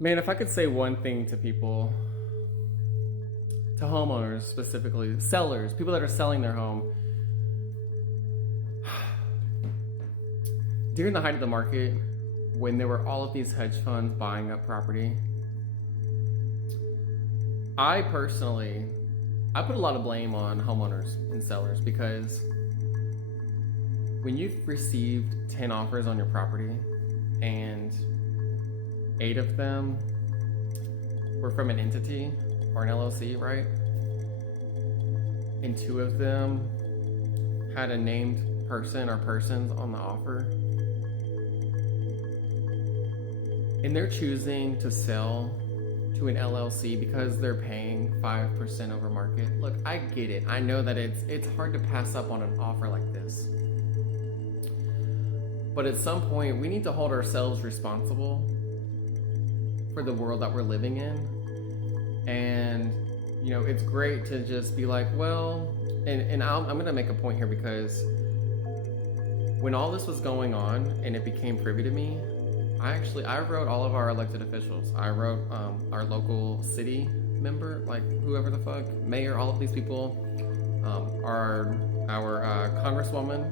Man, if I could say one thing to people, to homeowners specifically, sellers, people that are selling their home, during the height of the market, when there were all of these hedge funds buying up property, I personally, I put a lot of blame on homeowners and sellers because when you've received 10 offers on your property and 8 of them were from an entity or an LLC, right? And 2 of them had a named person or persons on the offer. And they're choosing to sell to an LLC because they're paying 5% over market. Look, I get it. I know that it's hard to pass up on an offer like this. But at some point, we need to hold ourselves responsible for the world that we're living in. And, you know, it's great to just be like, well, and I'm going to make a point here because when all this was going on and it became privy to me, I wrote all of our elected officials. I wrote our local city member, like whoever the fuck, mayor, all of these people, our congresswoman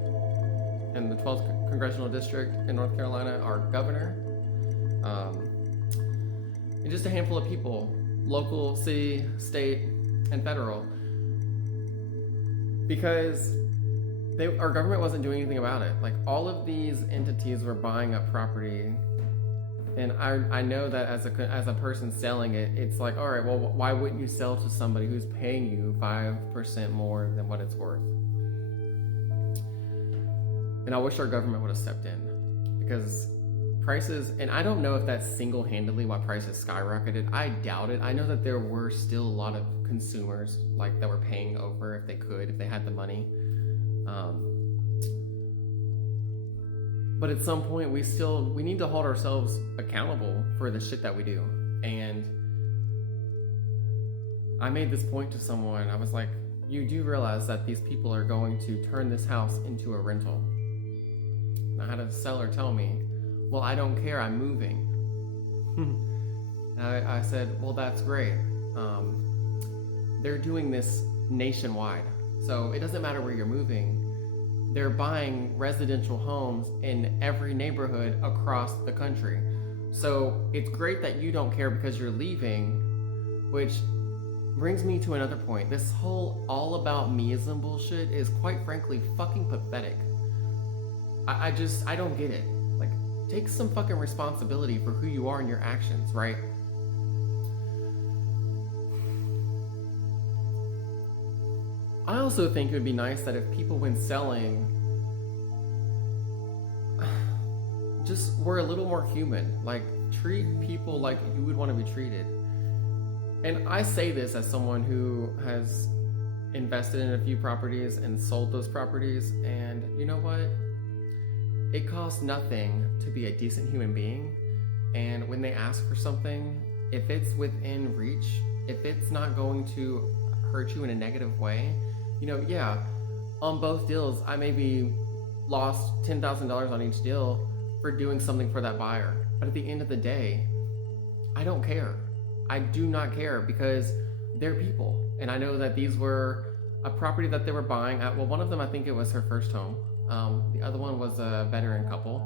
in the 12th congressional district in North Carolina, our governor, and just a handful of people, local, city, state, and federal, because our government wasn't doing anything about it. Like all of these entities were buying up property. And I know that as a person selling it, it's like, all right, well, why wouldn't you sell to somebody who's paying you 5% more than what it's worth? And I wish our government would have stepped in because prices, and I don't know if that's single-handedly why prices skyrocketed. I doubt it. I know that there were still a lot of consumers like that were paying over if they could, if they had the money. But at some point, we need to hold ourselves accountable for the shit that we do. And I made this point to someone. I was like, you do realize that these people are going to turn this house into a rental. And I had a seller tell me, well, I don't care, I'm moving. I said, well, that's great. They're doing this nationwide. So it doesn't matter where you're moving. They're buying residential homes in every neighborhood across the country. So it's great that you don't care because you're leaving, which brings me to another point. This whole all about meism bullshit is quite frankly fucking pathetic. I don't get it. Like, take some fucking responsibility for who you are and your actions, right? I also think it would be nice that if people, when selling, just were a little more human. Like, treat people like you would want to be treated. And I say this as someone who has invested in a few properties and sold those properties, and you know what? It costs nothing to be a decent human being. And when they ask for something, if it's within reach, if it's not going to hurt you in a negative way, you know, yeah, on both deals, I maybe lost $10,000 on each deal for doing something for that buyer. But at the end of the day, I don't care. I do not care because they're people. And I know that these were a property that they were buying at, well, one of them, I think it was her first home. The other one was a veteran couple.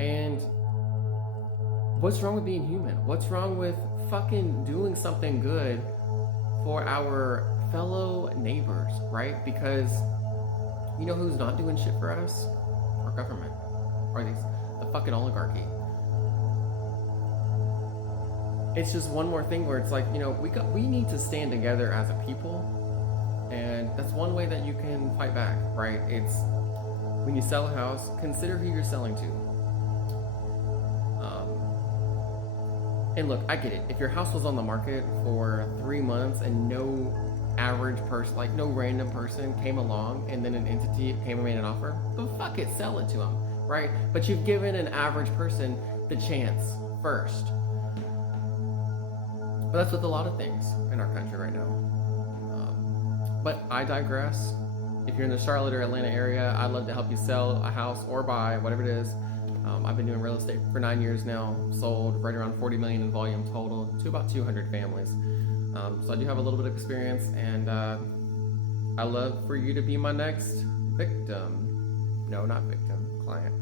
And what's wrong with being human? What's wrong with fucking doing something good for our fellow neighbors, right? Because you know who's not doing shit for us? Our government, or the fucking oligarchy. It's just one more thing where it's like, you know, we need to stand together as a people, and that's one way that you can fight back, right? It's when you sell a house, consider who you're selling to. And look, I get it. If your house was on the market for 3 months and no average person, like no random person came along and then an entity came and made an offer, but fuck it, sell it to them, right? But you've given an average person the chance first. But that's with a lot of things in our country right now. But I digress. If you're in the Charlotte or Atlanta area, I'd love to help you sell a house or buy, whatever it is. I've been doing real estate for 9 years now, sold right around 40 million in volume total to about 200 families. So I do have a little bit of experience, and I love for you to be my next victim. No, not victim, client.